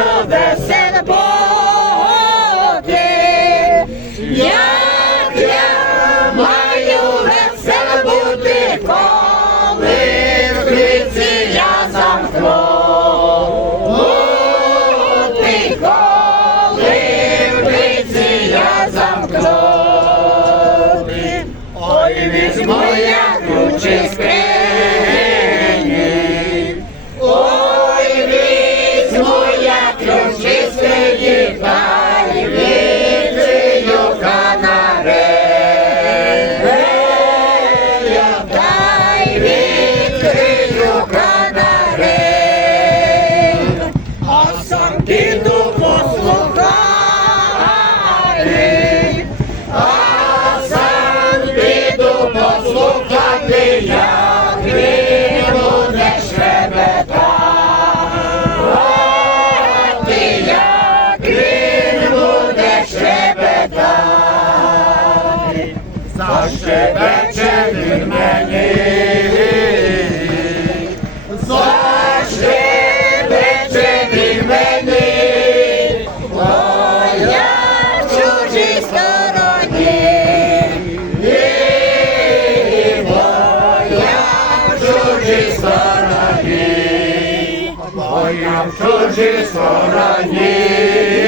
веселе поти, як я маю веселе бути, коли в клітці я замкну. Бути, коли в клітці я замкну. Ой, візьму я ключі послухати, як він буде щебетати, як не буде щебетати, защебече він мені, в чужій стороні.